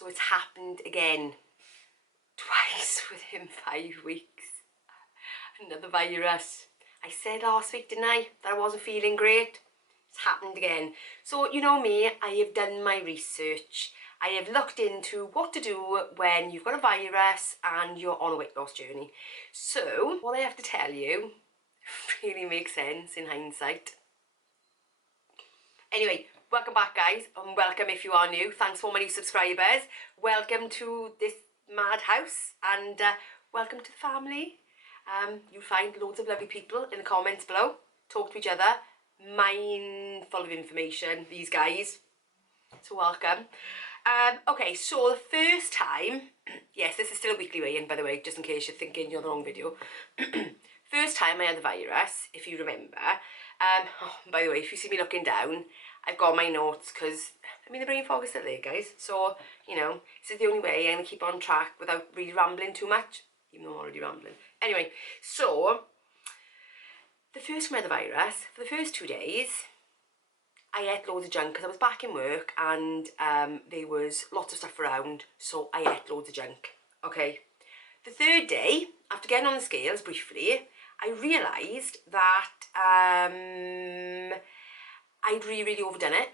So it's happened again. Twice within 5 weeks. Another virus. I said last week, didn't I, that I wasn't feeling great? It's happened again. So you know me, I have done my research. I have looked into what to do when you've got a virus and you're on a weight loss journey. So what I have to tell you really makes sense in hindsight. Anyway, welcome back guys, and welcome if you are new. Thanks for my new subscribers. Welcome to this madhouse, and welcome to the family. You'll find loads of lovely people in the comments below. Talk to each other. Mindful of information, these guys. So welcome. Okay, so the first time, yes, this is still a weekly weigh-in, by the way, just in case you're thinking you're the wrong video. First time I had the virus, if you remember. Oh, by the way, if you see me looking down, I've got my notes because, I mean, the brain fog is still there, guys. So, you know, this is the only way I'm going to keep on track without really rambling too much, even though I'm already rambling. Anyway, so, the first time I had the virus, for the first 2 days, I ate loads of junk because I was back in work and there was lots of stuff around, so I ate loads of junk, okay? The third day, after getting on the scales briefly, I realised that I'd really overdone it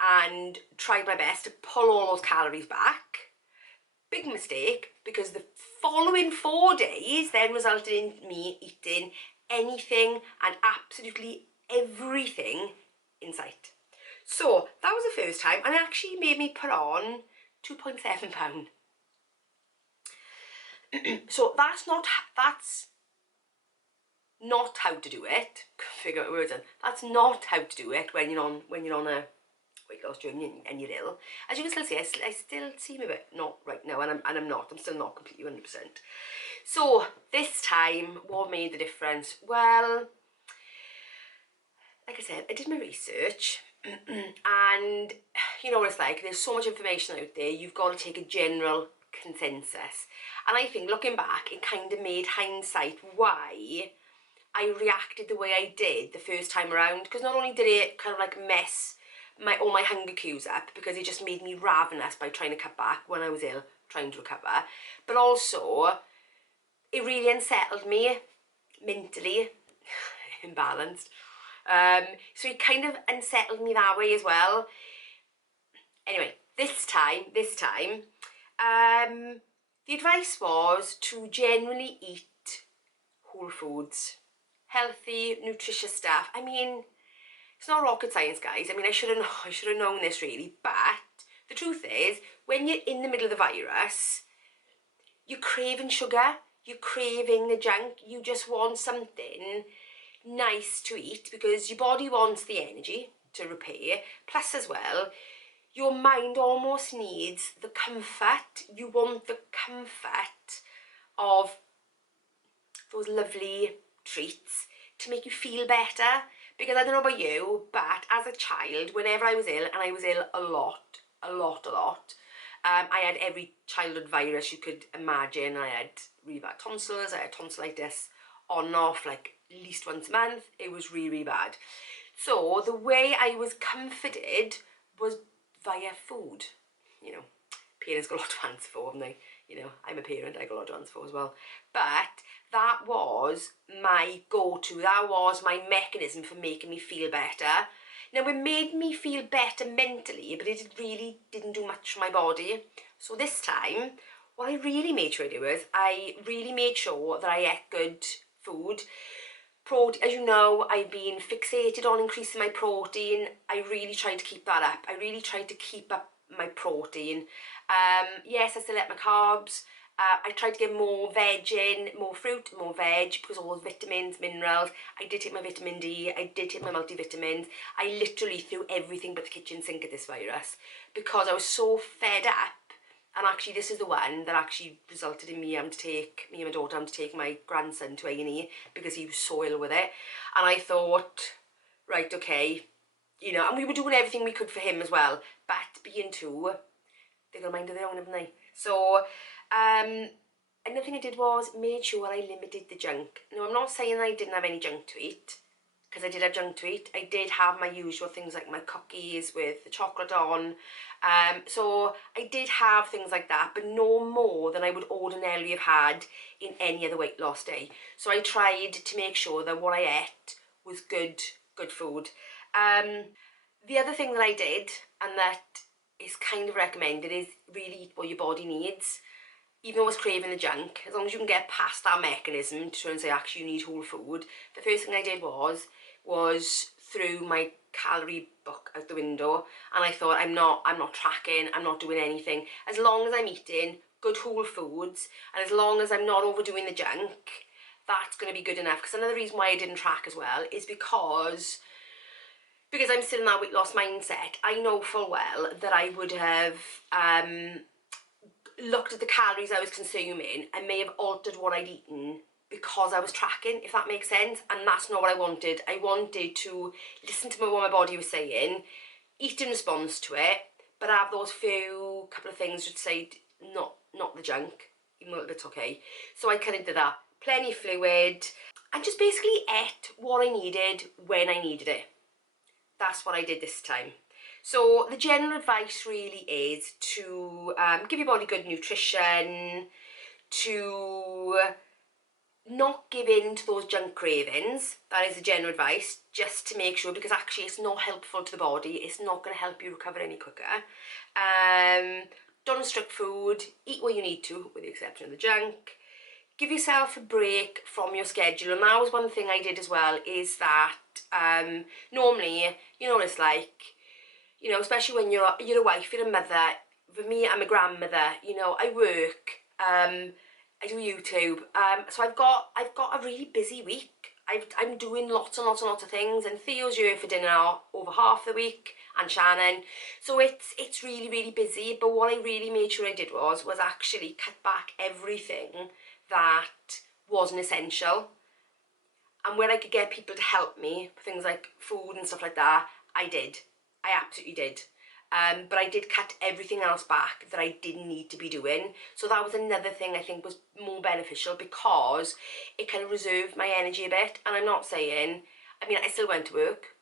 and tried my best to pull all those calories back. Big mistake, because the following 4 days then resulted in me eating anything and absolutely everything in sight. So that was the first time, and it actually made me put on 2.7 pounds. So that's not how to do it. Figure out words in. That's not how to do it when you're on a weight loss journey and you're ill. As you can still see, I still seem a bit not right now, and I'm still not completely 100%. So this time, what made the difference? Well, like I said, I did my research, and you know what it's like. There's so much information out there. You've got to take a general consensus, and I think looking back, it kind of made hindsight why I reacted the way I did the first time around, because not only did it kind of like mess all my hunger cues up, because it just made me ravenous by trying to cut back when I was ill, trying to recover, but also it really unsettled me mentally, imbalanced. So it kind of unsettled me that way as well. Anyway, this time, the advice was to generally eat whole foods, healthy, nutritious stuff. I mean, it's not rocket science, guys. I mean, I should have known this really, but the truth is, when you're in the middle of the virus, you're craving sugar, you're craving the junk, you just want something nice to eat because your body wants the energy to repair. Plus as well, your mind almost needs the comfort. You want the comfort of those lovely treats to make you feel better. Because I don't know about you, but as a child, whenever I was ill, and I was ill a lot, I had every childhood virus you could imagine. I had really bad tonsils, I had tonsillitis on and off, like at least once a month. It was really bad. So the way I was comforted was via food. You know, parents got a lot to answer for, haven't they? You know, I'm a parent, I got a lot to answer for as well. But that was my go-to, that was my mechanism for making me feel better. Now, it made me feel better mentally, but it really didn't do much for my body. So this time, what I really made sure I do is, I really made sure that I ate good food. As you know, I've been fixated on increasing my protein. I really tried to keep that up. I really tried to keep up my protein. Yes, I still ate my carbs. I tried to get more veg in, more fruit, more veg, because all those vitamins, minerals. I did take my vitamin D, I did take my multivitamins. I literally threw everything but the kitchen sink at this virus because I was so fed up. And actually, this is the one that actually resulted in me and my daughter having to take my grandson to A&E because he was so ill with it. And I thought, right, okay, you know, and we were doing everything we could for him as well. But being two, they got a mind of their own, haven't they? So, another thing I did was made sure I limited the junk. Now, I'm not saying I didn't have any junk to eat. because I did have junk to eat. I did have my usual things like my cookies with the chocolate on. So I did have things like that, but no more than I would ordinarily have had in any other weight loss day. So I tried to make sure that what I ate was good food. The other thing that I did, and that is kind of recommended, is really eat what your body needs. Even though I was craving the junk, as long as you can get past that mechanism to try and say actually you need whole food, the first thing I did was threw my calorie book out the window, and I thought I'm not tracking, I'm not doing anything. As long as I'm eating good whole foods, and as long as I'm not overdoing the junk, that's going to be good enough. Because another reason why I didn't track as well is because I'm still in that weight loss mindset. I know full well that I would have looked at the calories I was consuming and may have altered what I'd eaten because I was tracking, if that makes sense. And that's not what I wanted. I wanted to listen to what my body was saying, eat in response to it, but have those few couple of things which say not the junk, even though it's okay. So I kind of did that. Plenty of fluid, and just basically ate what I needed when I needed it. That's what I did this time. So the general advice really is to give your body good nutrition, to not give in to those junk cravings. That is the general advice, just to make sure, because actually it's not helpful to the body. It's not going to help you recover any quicker. Don't restrict food, eat what you need to, with the exception of the junk. Give yourself a break from your schedule. And that was one thing I did as well, is that normally, you know what it's like, you know, especially when you're a wife, you're a mother. For me, I'm a grandmother, you know, I work, I do YouTube, so I've got a really busy week. I'm doing lots and lots of things, and Theo's here for dinner over half the week, and Shannon, so it's really, really busy. But what I really made sure I did was actually cut back everything that wasn't essential, and where I could get people to help me for things like food and stuff like that, I did. I absolutely did. But I did cut everything else back that I didn't need to be doing. So that was another thing I think was more beneficial, because it kind of reserved my energy a bit. And I'm not saying, I mean, I still went to work.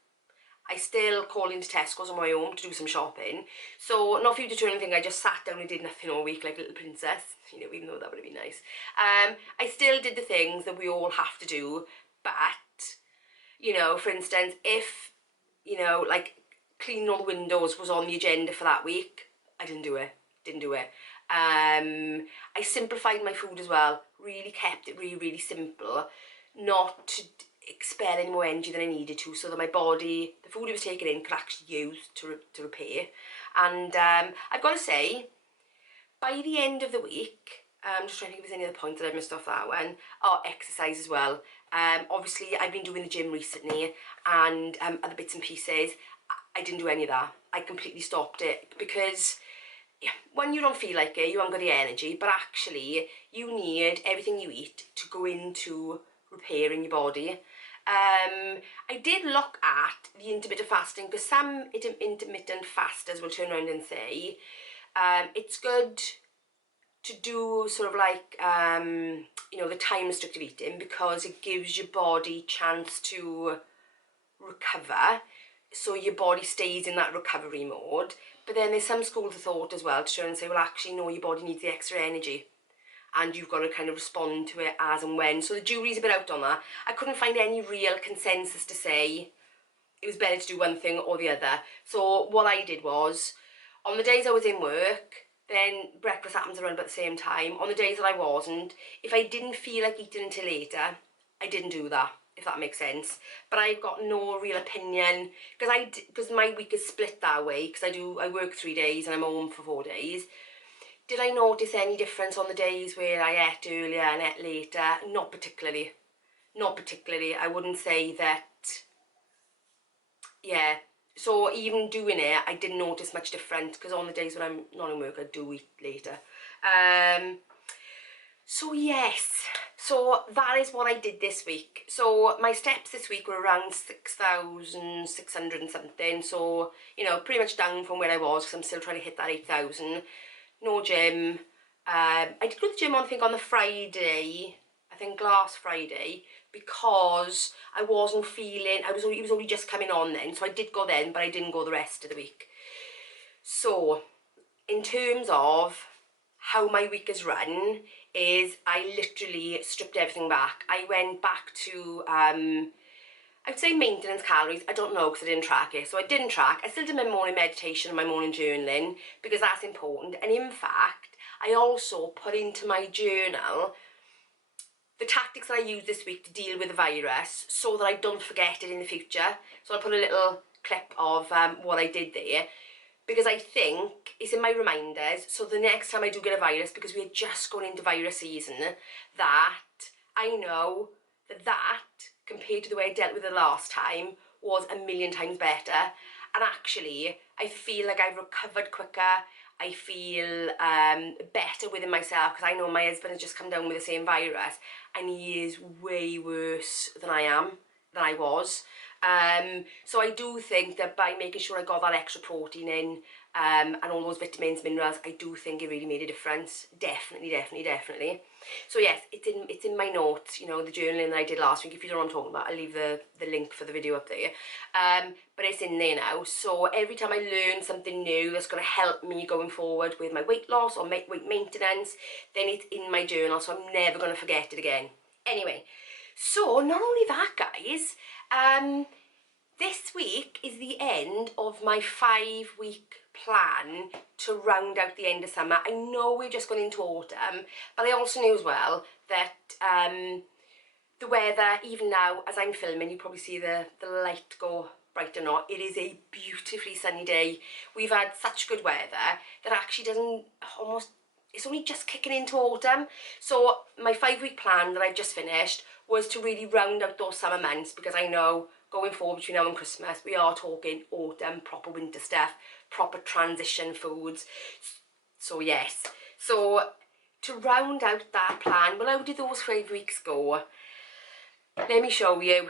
I still called into Tesco's on my own to do some shopping. So not for you to turn and think I just sat down and did nothing all week like a little princess, you know, even though that would have been nice. I still did the things that we all have to do. But, you know, for instance, if, you know, like cleaning all the windows was on the agenda for that week, I didn't do it. I simplified my food as well, really kept it really, really simple, not to expel any more energy than I needed to, so that my body, the food it was taking in, could actually use to repair. And I've got to say, by the end of the week, I'm just trying to think if there's any other points that I've missed off that one. Oh, exercise as well. Obviously, I've been doing the gym recently, and other bits and pieces. I didn't do any of that. I completely stopped it, because when you don't feel like it, you haven't got the energy, but actually you need everything you eat to go into repairing your body. I did look at the intermittent fasting, because some intermittent fasters will turn around and say it's good to do sort of like you know, the time restricted eating, because it gives your body chance to recover, so your body stays in that recovery mode. But then there's some schools of thought as well to try and say, well, actually no, your body needs the extra energy, and you've got to kind of respond to it as and when. So the jury's a bit out on that. I couldn't find any real consensus to say it was better to do one thing or the other. So what I did was, on the days I was in work, then breakfast happens around about the same time. On the days that I wasn't, if I didn't feel like eating until later, I didn't do that, if that makes sense. But I've got no real opinion, because my week is split that way, because I work 3 days and I'm home for 4 days. Did I notice any difference on the days where I ate earlier and ate later? Not particularly. Not particularly. I wouldn't say that, yeah. So even doing it, I didn't notice much difference, because on the days when I'm not in work, I do eat later. So yes, so that is what I did this week. So my steps this week were around 6,600 and something. So, you know, pretty much down from where I was, because I'm still trying to hit that 8,000. No gym. I did go to the gym, I think, on the Friday. I think last Friday, because I wasn't feeling, it was only just coming on then, so I did go then, but I didn't go the rest of the week. So in terms of how my week is run, is I literally stripped everything back. I went back to I'd say maintenance calories. I don't know because I didn't track it. So I didn't track. I still did my morning meditation and my morning journaling because that's important. And in fact, I also put into my journal the tactics that I used this week to deal with the virus so that I don't forget it in the future. So I put a little clip of what I did there, because I think it's in my reminders, so the next time I do get a virus, because we are just going into virus season, that I know that compared to the way I dealt with it last time was a million times better. And actually, I feel like I've recovered quicker. I feel better within myself, because I know my husband has just come down with the same virus and he is way worse than I was. So I do think that by making sure I got that extra protein in and all those vitamins, minerals, I do think it really made a difference. Definitely. So yes, it's in my notes, you know, the journaling that I did last week. If you don't know what I'm talking about, I'll leave the link for the video up there. But it's in there now. So every time I learn something new that's going to help me going forward with my weight loss or weight maintenance, then it's in my journal, so I'm never going to forget it again. Anyway, so not only that, guys, this week is the end of my 5-week plan to round out the end of summer. I know we're just going into autumn, but I also knew as well that the weather, even now as I'm filming, you probably see the light go bright or not, it is a beautifully sunny day. We've had such good weather that actually doesn't it's only just kicking into autumn. So my 5-week plan that I've just finished was to really round out those summer months, because I know going forward between now and Christmas, we are talking autumn, proper winter stuff, proper transition foods. So yes, so to round out that plan, well, how did those 5 weeks go? Let me show you.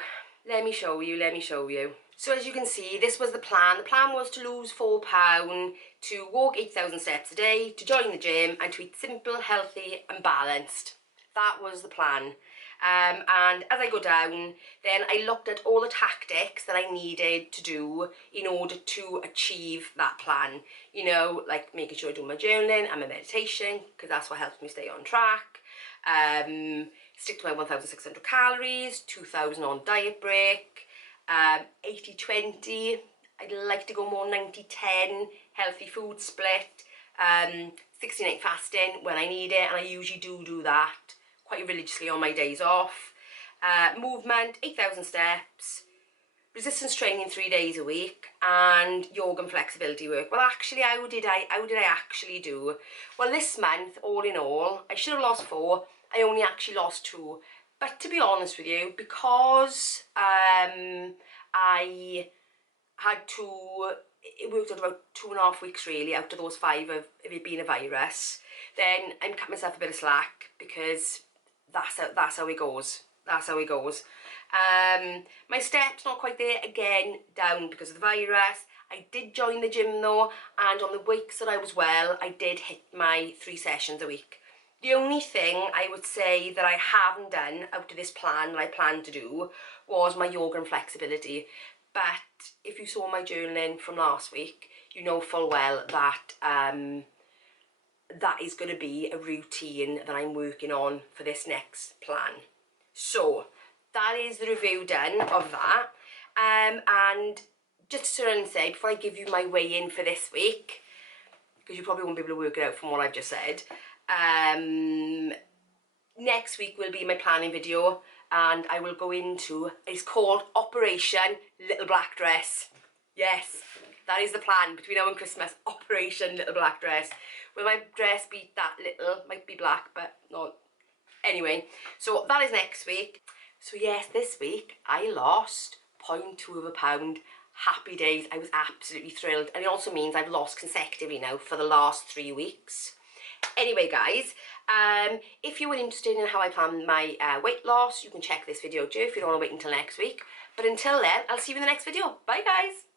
So as you can see, this was the plan. The plan was to lose £4, to walk 8,000 steps a day, to join the gym, and to eat simple, healthy and balanced. That was the plan. And as I go down, then I looked at all the tactics that I needed to do in order to achieve that plan. You know, like making sure I do my journaling and my meditation, because that's what helps me stay on track. Stick to my 1,600 calories, 2,000 on diet break, 80-20. I'd like to go more 90-10, healthy food split, 16-8 fasting when I need it, and I usually do that quite religiously on my days off. Movement, 8,000 steps, resistance training 3 days a week, and yoga and flexibility work. Well, actually, how did I actually do? Well, this month, all in all, I should have lost 4. I only actually lost 2. But to be honest with you, because I had to, it worked out about 2.5 weeks really out of those 5 of it being a virus, then I'm cut myself a bit of slack, because that's how it goes. My steps not quite there, again down because of the virus. I did join the gym though, and on the weeks that I was well, I did hit my 3 sessions a week. The only thing I would say that I haven't done out of this plan that I planned to do was my yoga and flexibility. But if you saw my journaling from last week, you know full well that that is going to be a routine that I'm working on for this next plan. So that is the review done of that. And just to say, before I give you my weigh-in for this week, because you probably won't be able to work it out from what I've just said, next week will be my planning video, and I will go into, it's called Operation Little Black Dress. Yes, that is the plan between now and Christmas, Operation Little Black Dress. Will my dress be that little? Might be black, but not. Anyway, so that is next week. So yes, this week I lost 0.2 of a pound. Happy days. I was absolutely thrilled. And it also means I've lost consecutively now for the last 3 weeks. Anyway, guys, if you were interested in how I plan my weight loss, you can check this video too if you don't want to wait until next week. But until then, I'll see you in the next video. Bye, guys.